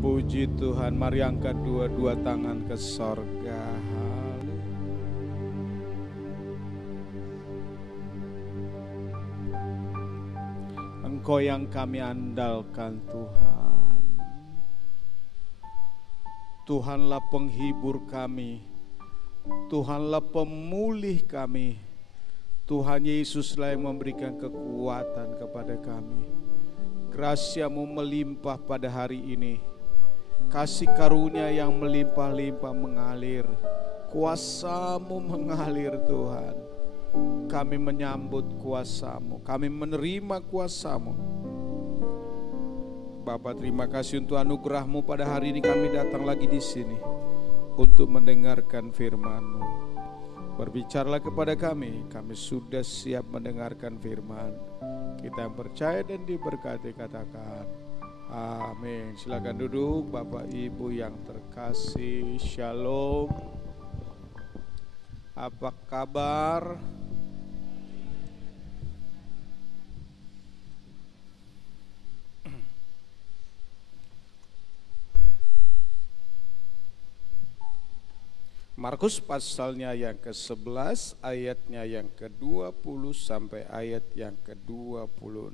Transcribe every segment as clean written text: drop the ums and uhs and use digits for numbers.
Puji Tuhan, mari angkat dua-dua tangan ke sorga. Engkau yang kami andalkan Tuhan. Tuhanlah penghibur kami, Tuhanlah pemulih kami. Tuhan Yesuslah yang memberikan kekuatan kepada kami. Gracia-Mu melimpah pada hari ini. Kasih karunia yang melimpah-limpah mengalir. Kuasa-Mu mengalir Tuhan. Kami menyambut kuasa-Mu, kami menerima kuasa-Mu. Bapa, terima kasih untuk anugerah-Mu pada hari ini. Kami datang lagi di sini untuk mendengarkan firman-Mu. Berbicaralah kepada kami sudah siap mendengarkan firman. Kita yang percaya dan diberkati katakan amin. Silakan duduk Bapak Ibu yang terkasih. Shalom. Apa kabar? Markus pasalnya yang ke-11, ayatnya yang ke-20 sampai ayat yang ke-26.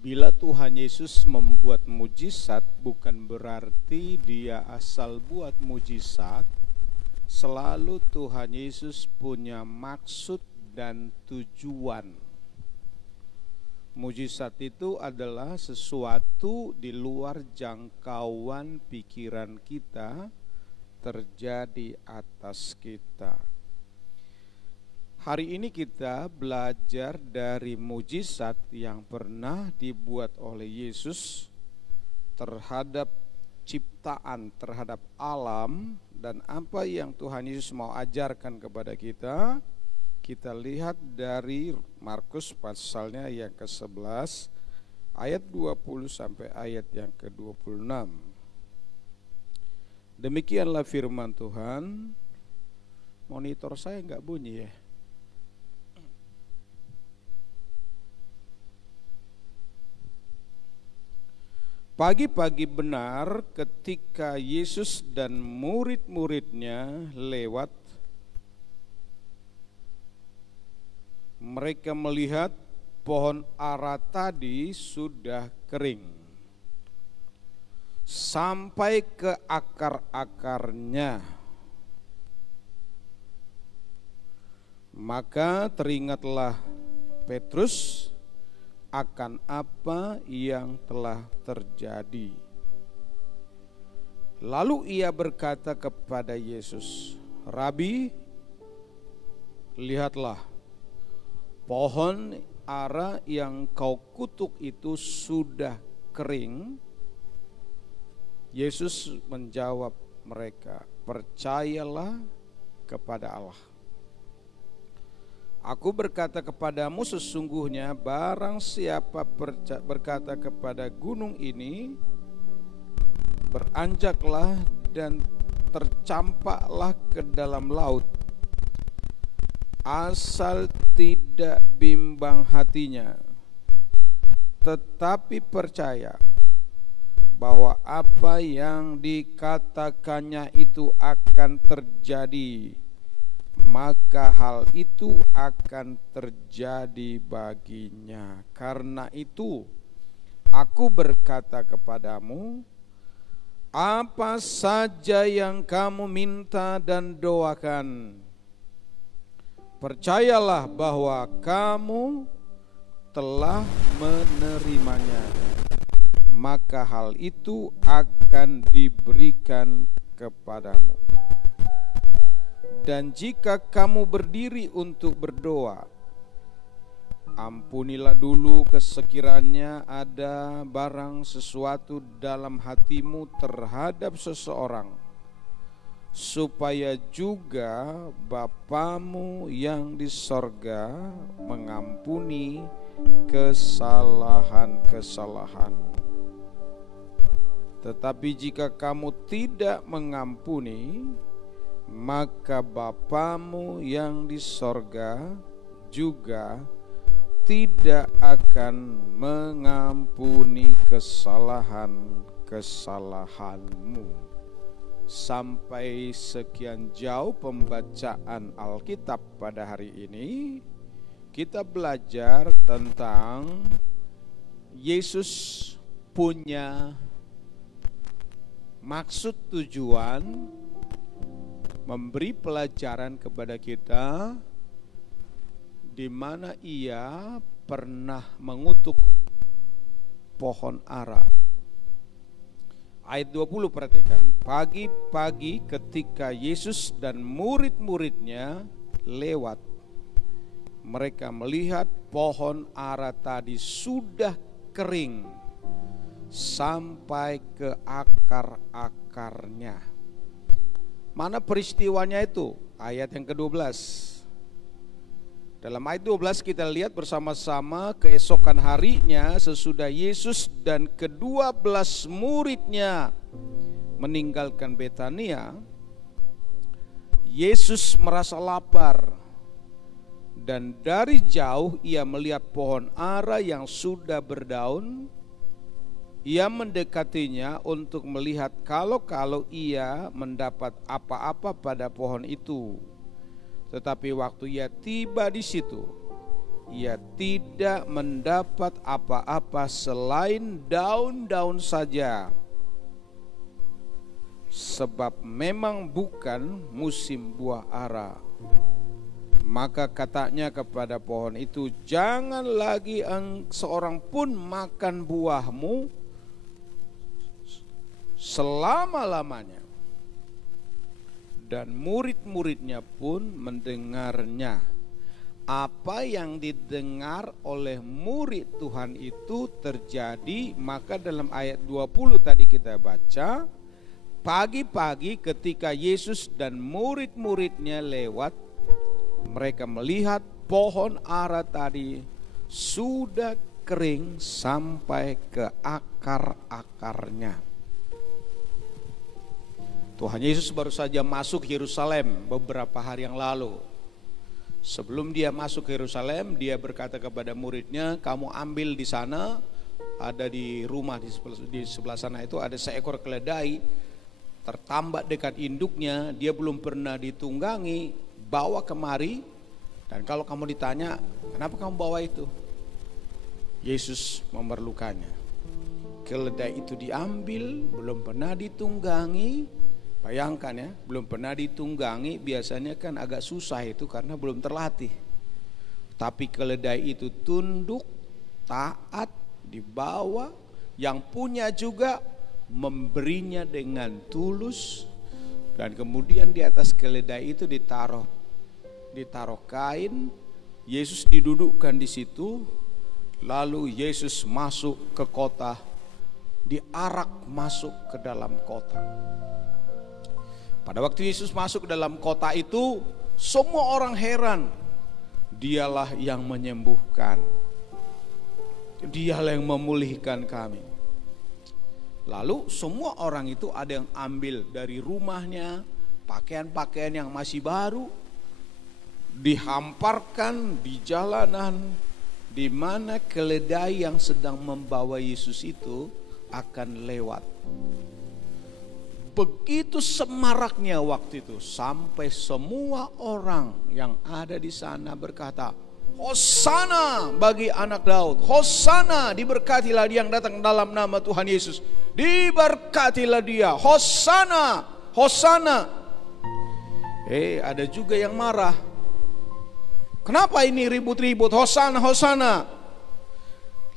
Bila Tuhan Yesus membuat mujizat, bukan berarti Dia asal buat mujizat. Selalu Tuhan Yesus punya maksud dan tujuan. Mujizat itu adalah sesuatu di luar jangkauan pikiran kita terjadi atas kita. Hari ini kita belajar dari mujizat yang pernah dibuat oleh Yesus terhadap ciptaan, terhadap alam, dan apa yang Tuhan Yesus mau ajarkan kepada kita. Kita lihat dari Markus pasalnya yang ke-11 ayat 20 sampai ayat yang ke-26. Demikianlah firman Tuhan. Monitor saya enggak bunyi ya? Pagi-pagi benar ketika Yesus dan murid-muridnya lewat, mereka melihat pohon ara tadi sudah kering sampai ke akar-akarnya. Maka teringatlah Petrus akan apa yang telah terjadi. Lalu ia berkata kepada Yesus, "Rabi, lihatlah, pohon ara yang kau kutuk itu sudah kering." Yesus menjawab mereka, "Percayalah kepada Allah. Aku berkata kepadamu, sesungguhnya barang siapa berkata kepada gunung ini, beranjaklah dan tercampaklah ke dalam laut, asal tidak bimbang hatinya, tetapi percaya bahwa apa yang dikatakannya itu akan terjadi, maka hal itu akan terjadi baginya. Karena itu aku berkata kepadamu, apa saja yang kamu minta dan doakan, percayalah bahwa kamu telah menerimanya, maka hal itu akan diberikan kepadamu. Dan jika kamu berdiri untuk berdoa, ampunilah dulu sekiranya ada barang sesuatu dalam hatimu terhadap seseorang, supaya juga Bapamu yang di sorga mengampuni kesalahan-kesalahanmu. Tetapi jika kamu tidak mengampuni, maka Bapamu yang di sorga juga tidak akan mengampuni kesalahan-kesalahanmu. Sampai sekian jauh pembacaan Alkitab pada hari ini. Kita belajar tentang Yesus punya maksud tujuan memberi pelajaran kepada kita, di mana ia pernah mengutuk pohon ara. Ayat 20 perhatikan. Pagi-pagi ketika Yesus dan murid-muridnya lewat, mereka melihat pohon ara tadi sudah kering sampai ke akar-akarnya. Mana peristiwanya itu? Ayat yang ke-12. Dalam ayat 12 kita lihat bersama-sama, keesokan harinya sesudah Yesus dan ke-12 muridnya meninggalkan Betania, Yesus merasa lapar, dan dari jauh ia melihat pohon ara yang sudah berdaun. Ia mendekatinya untuk melihat kalau ia mendapat apa-apa pada pohon itu. Tetapi waktu ia tiba di situ, ia tidak mendapat apa-apa selain daun-daun saja, sebab memang bukan musim buah ara. Maka katanya kepada pohon itu, jangan lagi seorang pun makan buahmu selama-lamanya. Dan murid-muridnya pun mendengarnya. Apa yang didengar oleh murid Tuhan itu terjadi. Maka dalam ayat 20 tadi kita baca, pagi-pagi ketika Yesus dan murid-muridnya lewat, mereka melihat pohon ara tadi sudah kering sampai ke akar-akarnya. Tuhan Yesus baru saja masuk Yerusalem beberapa hari yang lalu. Sebelum dia masuk ke Yerusalem, dia berkata kepada muridnya, kamu ambil di sana, ada di rumah di sebelah sana itu ada seekor keledai tertambat dekat induknya, dia belum pernah ditunggangi, bawa kemari, dan kalau kamu ditanya, kenapa kamu bawa itu? Yesus memerlukannya. Keledai itu diambil, belum pernah ditunggangi. Bayangkan ya, belum pernah ditunggangi, biasanya kan agak susah itu karena belum terlatih. Tapi keledai itu tunduk, taat, dibawa, yang punya juga memberinya dengan tulus. Dan kemudian di atas keledai itu ditaruh kain, Yesus didudukkan di situ, lalu Yesus masuk ke kota, diarak masuk ke dalam kota. Pada waktu Yesus masuk ke dalam kota itu, semua orang heran. Dialah yang menyembuhkan, Dialah yang memulihkan kami. Lalu semua orang itu ada yang ambil dari rumahnya, pakaian-pakaian yang masih baru, dihamparkan di jalanan, di mana keledai yang sedang membawa Yesus itu akan lewat. Begitu semaraknya waktu itu, sampai semua orang yang ada di sana berkata, Hosana bagi anak Daud, Hosana, diberkatilah dia yang datang dalam nama Tuhan Yesus, diberkatilah dia, Hosana, Hosana. Ada juga yang marah, kenapa ini ribut-ribut, Hosana, Hosana.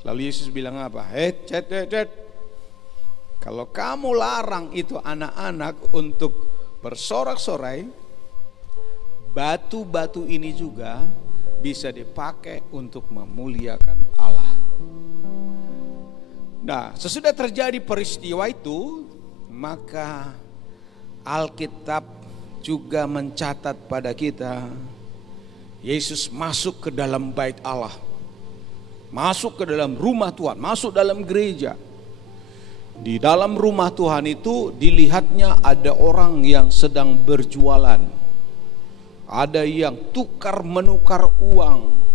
Lalu Yesus bilang apa? Kalau kamu larang itu anak-anak untuk bersorak-sorai, batu-batu ini juga bisa dipakai untuk memuliakan Allah. Nah, sesudah terjadi peristiwa itu, maka Alkitab juga mencatat pada kita, Yesus masuk ke dalam bait Allah, masuk ke dalam rumah Tuhan, masuk dalam gereja. Di dalam rumah Tuhan itu dilihatnya ada orang yang sedang berjualan. Ada yang tukar menukar uang.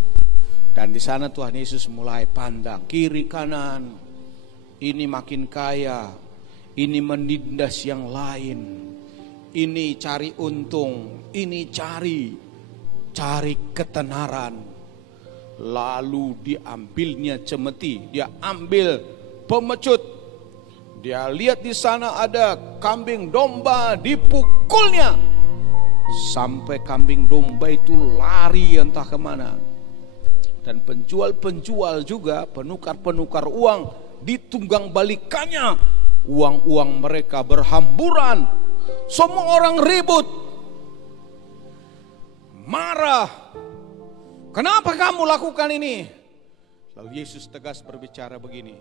Dan di sana Tuhan Yesus mulai pandang kiri kanan. Ini makin kaya, ini menindas yang lain. Ini cari untung, ini cari ketenaran. Lalu diambilnya cemeti, dia ambil pemecut. Dia lihat di sana ada kambing domba, dipukulnya sampai kambing domba itu lari entah kemana. Dan penjual-penjual juga, penukar-penukar uang, ditunggang balikannya. Uang-uang mereka berhamburan. Semua orang ribut, marah. Kenapa kamu lakukan ini? Lalu Yesus tegas berbicara begini.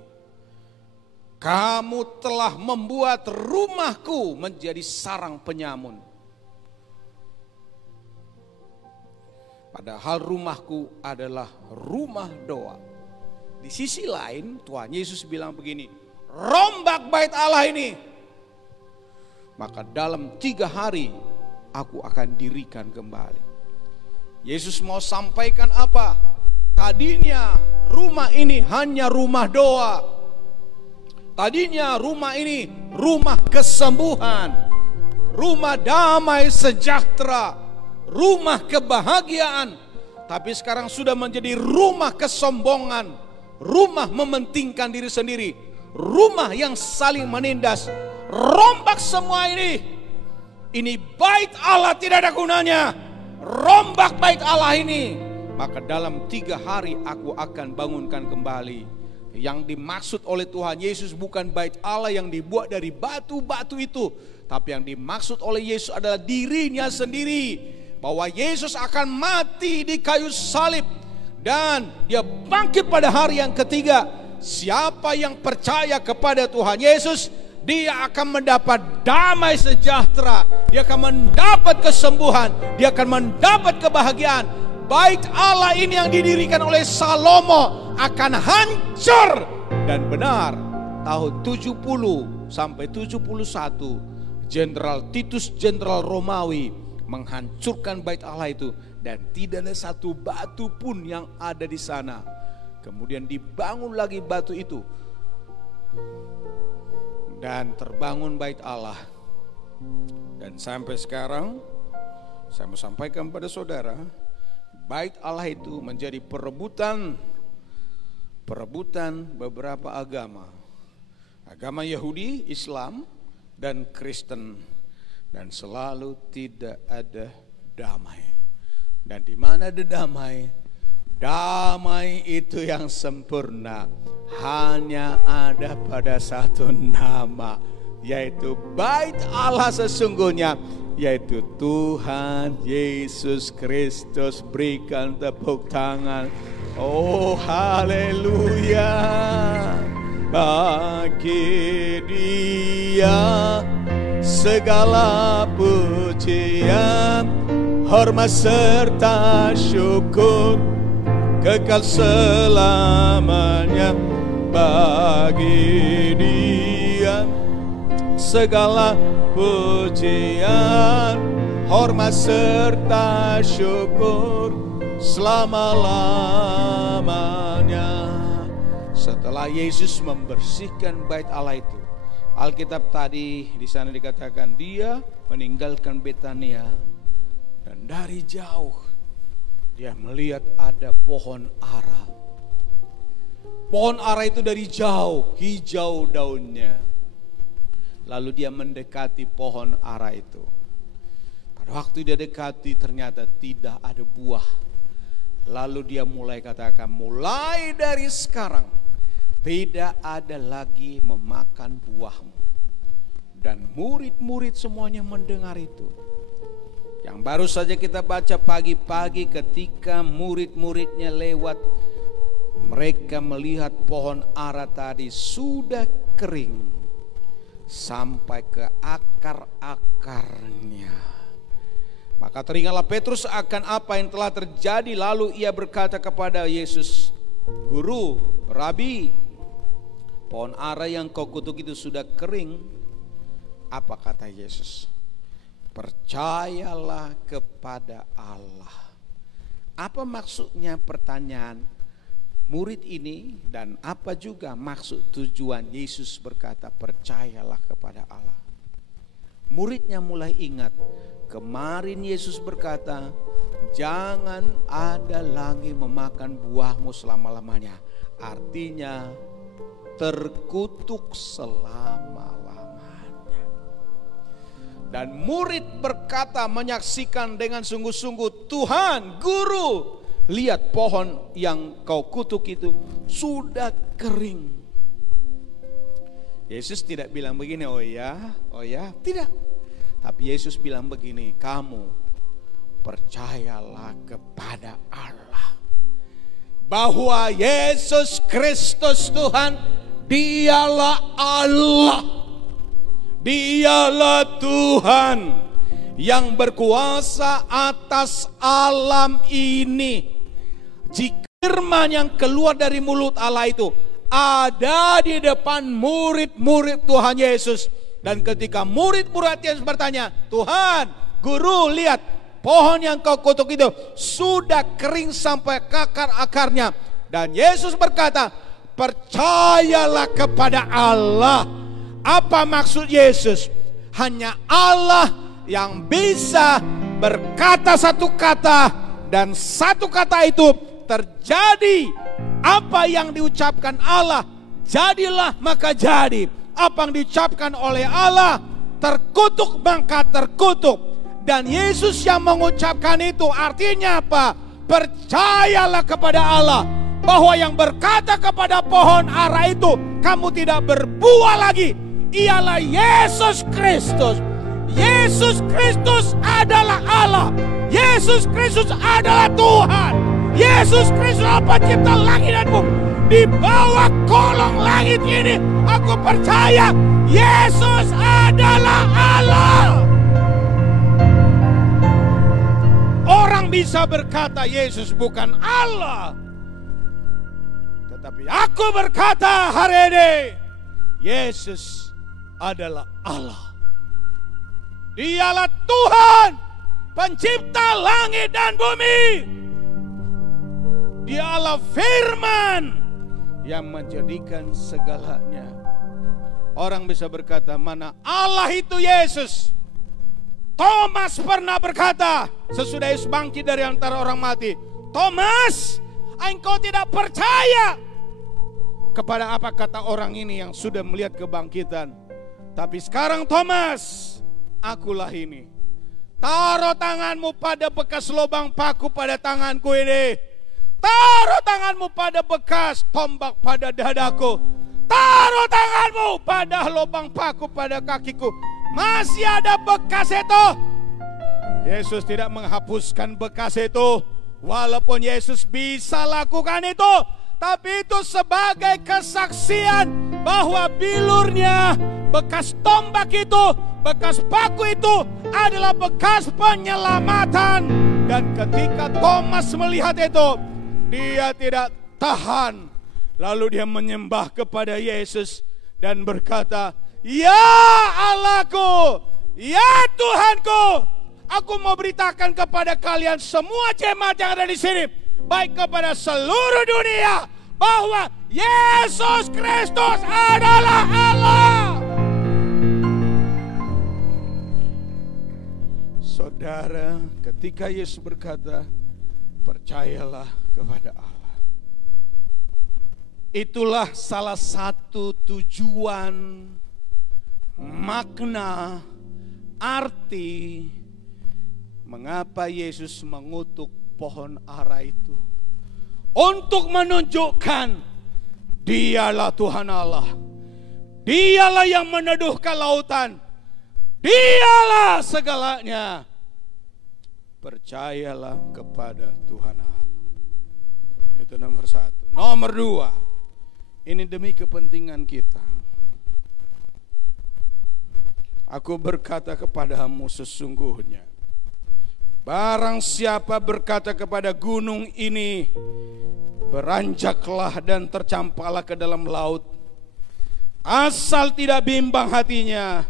Kamu telah membuat rumahku menjadi sarang penyamun. Padahal rumahku adalah rumah doa. Di sisi lain Tuhan Yesus bilang begini, rombak bait Allah ini, maka dalam 3 hari aku akan dirikan kembali. Yesus mau sampaikan apa? Tadinya rumah ini hanya rumah doa. Tadinya rumah ini rumah kesembuhan, rumah damai sejahtera, rumah kebahagiaan. Tapi sekarang sudah menjadi rumah kesombongan, rumah mementingkan diri sendiri, rumah yang saling menindas. Rombak semua ini. Ini bait Allah tidak ada gunanya. Rombak bait Allah ini. Maka dalam 3 hari aku akan bangunkan kembali. Yang dimaksud oleh Tuhan Yesus bukan bait Allah yang dibuat dari batu-batu itu. Tapi yang dimaksud oleh Yesus adalah dirinya sendiri. Bahwa Yesus akan mati di kayu salib. Dan dia bangkit pada hari yang ketiga. Siapa yang percaya kepada Tuhan Yesus, dia akan mendapat damai sejahtera. Dia akan mendapat kesembuhan. Dia akan mendapat kebahagiaan. Bait Allah ini yang didirikan oleh Salomo akan hancur. Dan benar, tahun 70 sampai 71 Jenderal Titus, Jenderal Romawi, menghancurkan bait Allah itu. Dan tidak ada satu batu pun yang ada di sana. Kemudian dibangun lagi batu itu. Dan terbangun bait Allah. Dan sampai sekarang saya mau sampaikan pada saudara, bait Allah itu menjadi perebutan beberapa agama. Agama Yahudi, Islam, dan Kristen. Dan selalu tidak ada damai. Dan di mana ada damai, damai itu yang sempurna hanya ada pada satu nama, yaitu bait Allah sesungguhnya, yaitu Tuhan Yesus Kristus. Berikan tepuk tangan. Oh haleluya. Bagi Dia segala pujian, hormat serta syukur kekal selamanya. Bagi Dia segala pujian, hormat serta syukur selama-lamanya. Setelah Yesus membersihkan bait Allah itu, Alkitab tadi di sana dikatakan dia meninggalkan Betania dan dari jauh dia melihat ada pohon ara. Pohon ara itu dari jauh, hijau daunnya. Lalu dia mendekati pohon ara itu. Pada waktu dia dekati ternyata tidak ada buah. Lalu dia mulai katakan, mulai dari sekarang tidak ada lagi memakan buahmu. Dan murid-murid semuanya mendengar itu. Yang baru saja kita baca pagi-pagi ketika murid-muridnya lewat, mereka melihat pohon ara tadi sudah kering sampai ke akar-akarnya. Maka teringatlah Petrus akan apa yang telah terjadi. Lalu ia berkata kepada Yesus, Guru, Rabi, pohon ara yang kau kutuk itu sudah kering. Apa kata Yesus? Percayalah kepada Allah. Apa maksudnya pertanyaan murid ini, dan apa juga maksud tujuan Yesus berkata percayalah kepada Allah? Muridnya mulai ingat, kemarin Yesus berkata, jangan ada lagi memakan buahmu selama-lamanya. Artinya terkutuk selama-lamanya. Dan murid berkata, menyaksikan dengan sungguh-sungguh, Tuhan, Guru, lihat pohon yang kau kutuk itu sudah kering. Yesus tidak bilang begini, oh ya, tidak. Tapi Yesus bilang begini, kamu percayalah kepada Allah, bahwa Yesus Kristus Tuhan, dialah Allah. Dialah Tuhan yang berkuasa atas alam ini. Jika firman yang keluar dari mulut Allah itu ada di depan murid-murid Tuhan Yesus, dan ketika murid-murid Yesus bertanya, Tuhan, Guru, lihat pohon yang kau kutuk itu sudah kering sampai ke akar-akarnya. Dan Yesus berkata, percayalah kepada Allah. Apa maksud Yesus? Hanya Allah yang bisa berkata satu kata, dan satu kata itu terjadi. Apa yang diucapkan Allah, jadilah maka jadi. Apa yang diucapkan oleh Allah, terkutuk maka terkutuk. Dan Yesus yang mengucapkan itu artinya apa? Percayalah kepada Allah, bahwa yang berkata kepada pohon ara itu, kamu tidak berbuah lagi, ialah Yesus Kristus. Yesus Kristus adalah Allah. Yesus Kristus adalah Tuhan. Yesus Kristus adalah pencipta langit dan bumi. Di bawah kolong langit ini aku percaya Yesus adalah Allah. Orang bisa berkata Yesus bukan Allah, tetapi aku berkata hari ini Yesus adalah Allah. Dialah Tuhan, pencipta langit dan bumi. Dialah firman yang menjadikan segalanya. Orang bisa berkata, mana Allah itu Yesus. Thomas pernah berkata sesudah Yesus bangkit dari antara orang mati, Thomas, engkau tidak percaya kepada apa kata orang ini yang sudah melihat kebangkitan. Tapi sekarang Thomas, akulah ini. Taruh tanganmu pada bekas lubang paku pada tanganku ini. Taruh tanganmu pada bekas tombak pada dadaku. Taruh tanganmu pada lubang paku pada kakiku. Masih ada bekas itu. Yesus tidak menghapuskan bekas itu. Walaupun Yesus bisa lakukan itu, tapi itu sebagai kesaksian bahwa bilurnya, bekas tombak itu, bekas paku itu adalah bekas penyelamatan. Dan ketika Thomas melihat itu, dia tidak tahan. Lalu dia menyembah kepada Yesus dan berkata, ya Allahku, ya Tuhanku, aku mau beritakan kepada kalian semua jemaat yang ada di sini, baik kepada seluruh dunia, bahwa Yesus Kristus adalah Allah. Saudara, ketika Yesus berkata, percayalah kepada Allah, itulah salah satu tujuan, makna, arti mengapa Yesus mengutuk pohon ara itu. Untuk menunjukkan dialah Tuhan Allah. Dialah yang meneduhkan lautan. Dialah segalanya. Percayalah kepada Tuhan Allah. Itu nomor satu. Nomor dua, ini demi kepentingan kita. Aku berkata kepadamu sesungguhnya, barang siapa berkata kepada gunung ini, beranjaklah dan tercampaklah ke dalam laut, Asal tidak bimbang hatinya,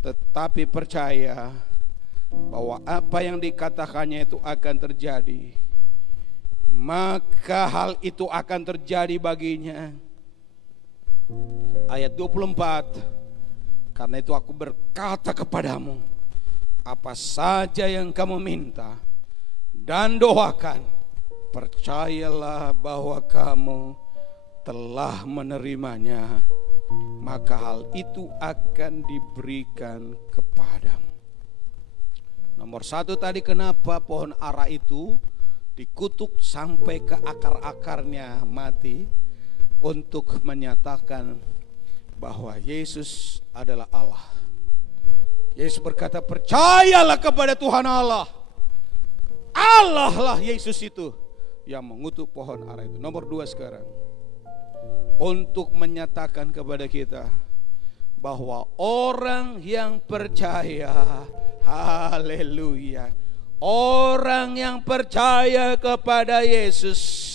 tetapi percaya bahwa apa yang dikatakannya itu akan terjadi, maka hal itu akan terjadi baginya. Ayat 24, karena itu aku berkata kepadamu, apa saja yang kamu minta dan doakan, percayalah bahwa kamu telah menerimanya, maka hal itu akan diberikan kepadamu. Nomor satu tadi, kenapa pohon ara itu dikutuk sampai ke akar-akarnya mati? Untuk menyatakan bahwa Yesus adalah Allah. Yesus berkata, percayalah kepada Tuhan Allah. Allah lah Yesus itu yang mengutuk pohon ara itu. Nomor dua sekarang, untuk menyatakan kepada kita bahwa orang yang percaya, haleluya, orang yang percaya kepada Yesus,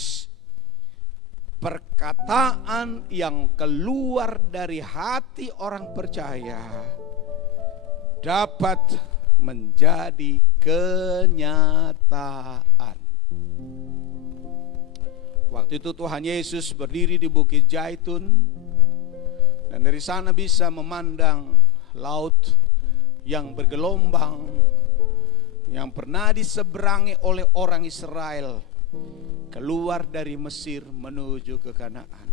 perkataan yang keluar dari hati orang percaya dapat menjadi kenyataan. Waktu itu Tuhan Yesus berdiri di Bukit Zaitun, dan dari sana bisa memandang laut yang bergelombang yang pernah diseberangi oleh orang Israel keluar dari Mesir menuju ke Kanaan.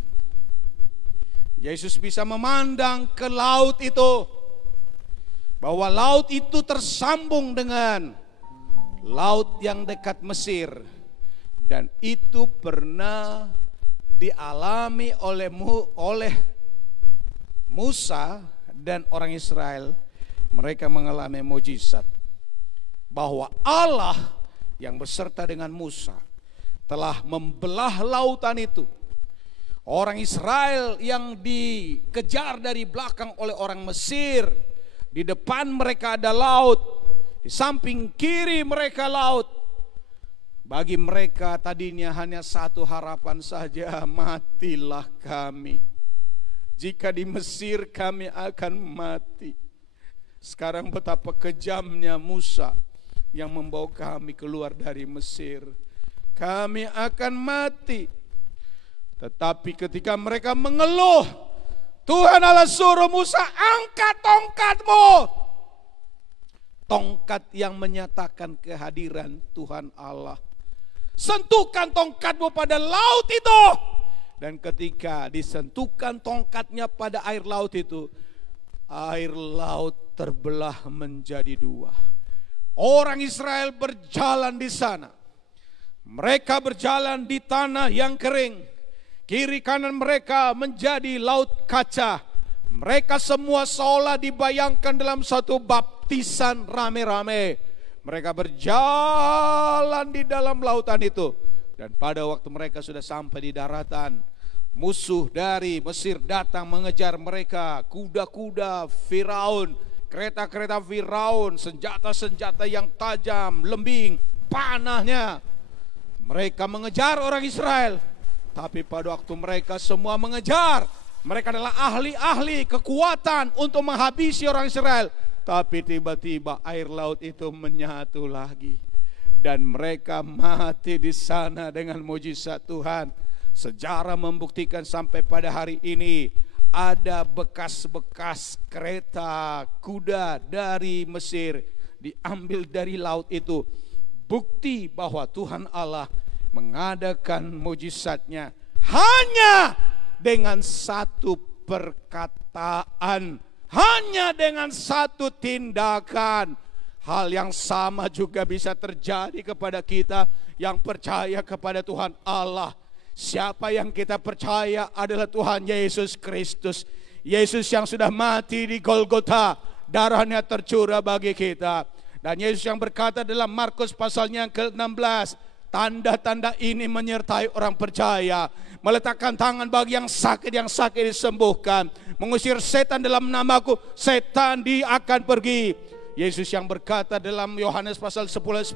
Yesus bisa memandang ke laut itu, bahwa laut itu tersambung dengan laut yang dekat Mesir, dan itu pernah dialami oleh Musa dan orang Israel. Mereka mengalami mujizat bahwa Allah yang beserta dengan Musa telah membelah lautan itu. Orang Israel yang dikejar dari belakang oleh orang Mesir, di depan mereka ada laut, di samping kiri mereka laut. Bagi mereka tadinya hanya satu harapan saja, matilah kami. Jika di Mesir kami akan mati. Sekarang betapa kejamnya Musa yang membawa kami keluar dari Mesir. Kami akan mati. Tetapi ketika mereka mengeluh, Tuhan Allah suruh Musa, angkat tongkatmu. Tongkat yang menyatakan kehadiran Tuhan Allah. Sentuhkan tongkatmu pada laut itu. Dan ketika disentuhkan tongkatnya pada air laut itu, air laut terbelah menjadi dua. Orang Israel berjalan di sana. Mereka berjalan di tanah yang kering. Kiri kanan mereka menjadi laut kaca. Mereka semua seolah dibayangkan dalam satu baptisan rame-rame. Mereka berjalan di dalam lautan itu. Dan pada waktu mereka sudah sampai di daratan, musuh dari Mesir datang mengejar mereka. Kuda-kuda Firaun, kereta-kereta Firaun, senjata-senjata yang tajam, lembing, panahnya. Mereka mengejar orang Israel. Tapi pada waktu mereka semua mengejar, mereka adalah ahli-ahli kekuatan untuk menghabisi orang Israel. Tapi tiba-tiba air laut itu menyatu lagi. Dan mereka mati di sana dengan mujizat Tuhan. Sejarah membuktikan sampai pada hari ini ada bekas-bekas kereta kuda dari Mesir diambil dari laut itu. Bukti bahwa Tuhan Allah mengadakan mujizatnya hanya dengan satu perkataan, hanya dengan satu tindakan. Hal yang sama juga bisa terjadi kepada kita yang percaya kepada Tuhan Allah. Siapa yang kita percaya adalah Tuhan Yesus Kristus. Yesus yang sudah mati di Golgota, darahnya tercurah bagi kita. Dan Yesus yang berkata dalam Markus pasalnya yang ke-16, tanda-tanda ini menyertai orang percaya. Meletakkan tangan bagi yang sakit disembuhkan. Mengusir setan dalam namaku, setan dia akan pergi. Yesus yang berkata dalam Yohanes pasal 10:10,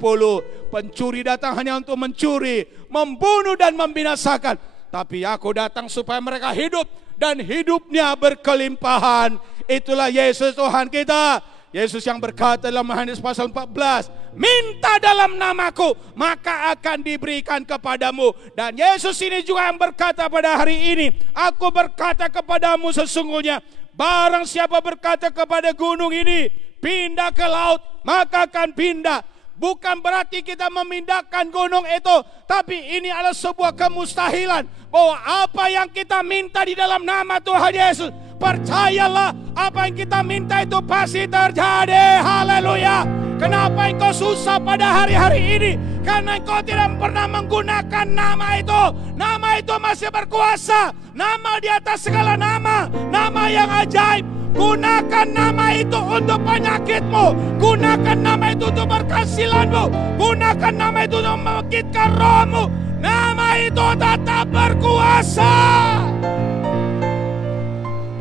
pencuri datang hanya untuk mencuri, membunuh dan membinasakan. Tapi aku datang supaya mereka hidup dan hidupnya berkelimpahan. Itulah Yesus Tuhan kita. Yesus yang berkata dalam Yohanes pasal 14, minta dalam namaku maka akan diberikan kepadamu. Dan Yesus ini juga yang berkata pada hari ini, aku berkata kepadamu sesungguhnya, barang siapa berkata kepada gunung ini, pindah ke laut, maka akan pindah. Bukan berarti kita memindahkan gunung itu, tapi ini adalah sebuah kemustahilan. Bahwa apa yang kita minta di dalam nama Tuhan Yesus, percayalah apa yang kita minta itu pasti terjadi. Haleluya. Kenapa engkau susah pada hari-hari ini? Karena engkau tidak pernah menggunakan nama itu. Nama itu masih berkuasa. Nama di atas segala nama. Nama yang ajaib. Gunakan nama itu untuk penyakitmu. Gunakan nama itu untuk berkasilanmu. Gunakan nama itu untuk membangkitkan rohmu. Nama itu tetap berkuasa.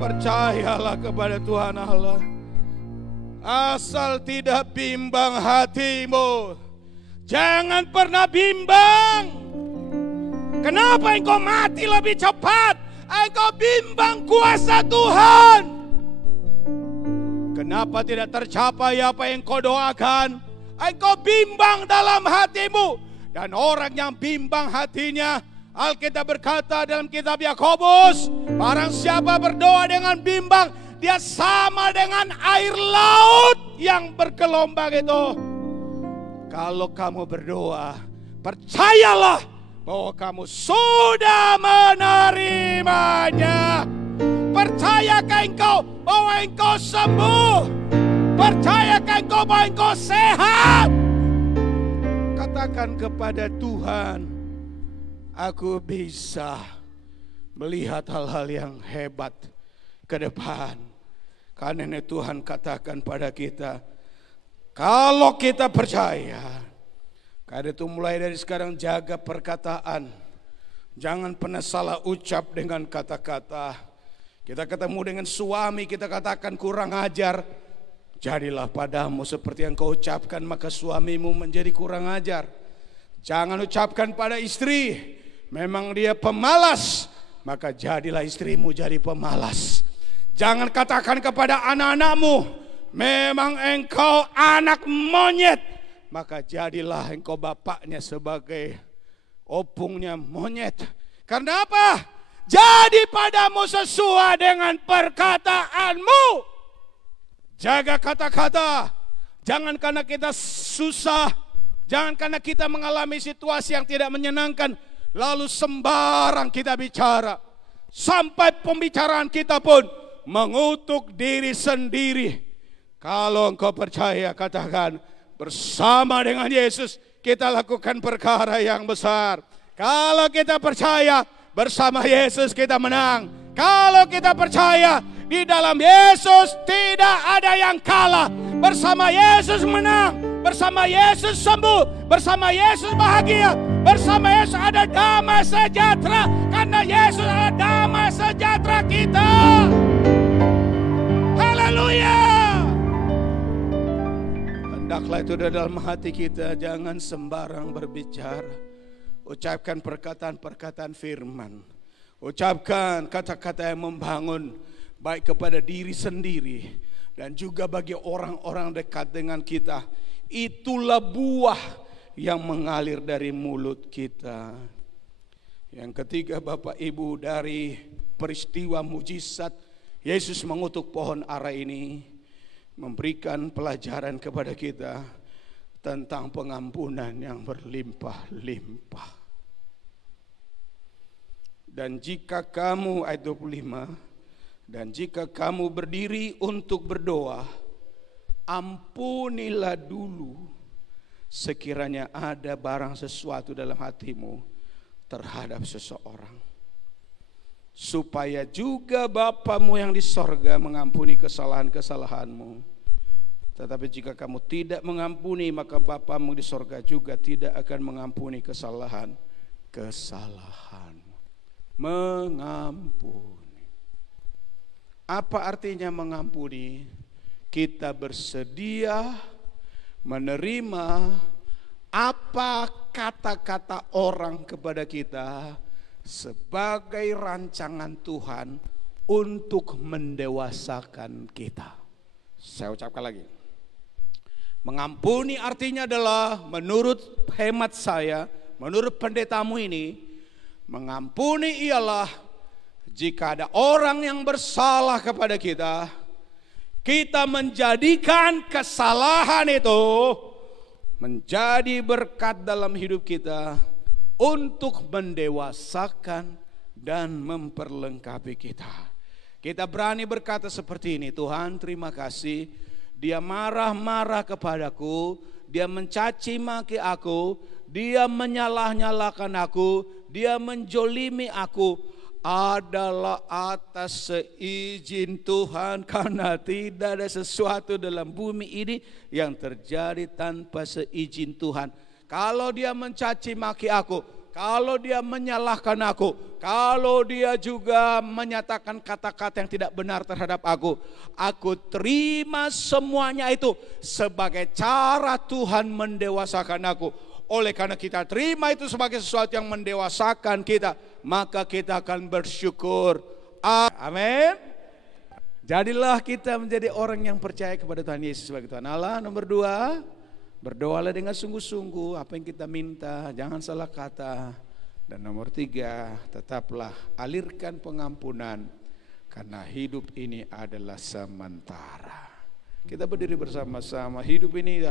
Percayalah kepada Tuhan Allah. Asal tidak bimbang hatimu. Jangan pernah bimbang. Kenapa engkau mati lebih cepat? Engkau bimbang kuasa Tuhan. Kenapa tidak tercapai apa yang kau doakan? Engkau bimbang dalam hatimu. Dan orang yang bimbang hatinya, Alkitab berkata dalam kitab Yakobus, barang siapa berdoa dengan bimbang, dia sama dengan air laut yang bergelombang itu. Kalau kamu berdoa, percayalah bahwa kamu sudah menerimanya. Percayakah engkau bahwa engkau sembuh? Percayakah engkau bahwa engkau sehat? Katakan kepada Tuhan, aku bisa melihat hal-hal yang hebat ke depan. Karena Tuhan katakan pada kita, kalau kita percaya, karena itu mulai dari sekarang jaga perkataan. Jangan pernah salah ucap dengan kata-kata. Kita ketemu dengan suami, kita katakan kurang ajar. Jadilah padamu seperti yang kau ucapkan, maka suamimu menjadi kurang ajar. Jangan ucapkan pada istri, memang dia pemalas, maka jadilah istrimu jadi pemalas. Jangan katakan kepada anak-anakmu, memang engkau anak monyet, maka jadilah engkau bapaknya sebagai opungnya monyet. Karena apa? Jadi padamu sesuai dengan perkataanmu. Jaga kata-kata. Jangan karena kita susah, jangan karena kita mengalami situasi yang tidak menyenangkan, lalu sembarang kita bicara. Sampai pembicaraan kita pun mengutuk diri sendiri. Kalau engkau percaya, katakan, bersama dengan Yesus kita lakukan perkara yang besar. Kalau kita percaya, bersama Yesus kita menang. Kalau kita percaya, di dalam Yesus tidak ada yang kalah. Bersama Yesus menang, bersama Yesus sembuh, bersama Yesus bahagia, bersama Yesus ada damai sejahtera. Karena Yesus adalah damai sejahtera kita. Haleluya. Hendaklah itu di dalam hati kita, jangan sembarang berbicara. Ucapkan perkataan-perkataan firman. Ucapkan kata-kata yang membangun, baik kepada diri sendiri dan juga bagi orang-orang dekat dengan kita. Itulah buah yang mengalir dari mulut kita. Yang ketiga, Bapak Ibu, dari peristiwa mujizat Yesus mengutuk pohon ara ini memberikan pelajaran kepada kita tentang pengampunan yang berlimpah-limpah. Dan jika kamu, ayat 25, dan jika kamu berdiri untuk berdoa, ampunilah dulu sekiranya ada barang sesuatu dalam hatimu terhadap seseorang. Supaya juga Bapamu yang di sorga mengampuni kesalahan-kesalahanmu. Tetapi jika kamu tidak mengampuni, maka Bapamu di sorga juga tidak akan mengampuni kesalahan-kesalahanmu. Mengampuni. Apa artinya mengampuni? Kita bersedia menerima apa kata-kata orang kepada kita sebagai rancangan Tuhan untuk mendewasakan kita. Saya ucapkan lagi. Mengampuni artinya adalah menurut hemat saya, menurut pendetamu ini, mengampuni ialah jika ada orang yang bersalah kepada kita, kita menjadikan kesalahan itu menjadi berkat dalam hidup kita untuk mendewasakan dan memperlengkapi kita. Kita berani berkata seperti ini, Tuhan terima kasih, dia marah-marah kepadaku, dia mencaci maki aku, dia menyalah-nyalahkan aku, dia menjolimi aku, adalah atas seizin Tuhan, karena tidak ada sesuatu dalam bumi ini yang terjadi tanpa seizin Tuhan. Kalau dia mencaci maki aku, kalau dia menyalahkan aku, kalau dia juga menyatakan kata-kata yang tidak benar terhadap aku terima semuanya itu sebagai cara Tuhan mendewasakan aku. Oleh karena kita terima itu sebagai sesuatu yang mendewasakan kita, maka kita akan bersyukur. Amin. Jadilah kita menjadi orang yang percaya kepada Tuhan Yesus sebagai Tuhan Allah. Nomor 2, berdoalah dengan sungguh-sungguh apa yang kita minta, jangan salah kata. Dan nomor 3, tetaplah alirkan pengampunan, karena hidup ini adalah sementara. Kita berdiri bersama-sama. Hidup ini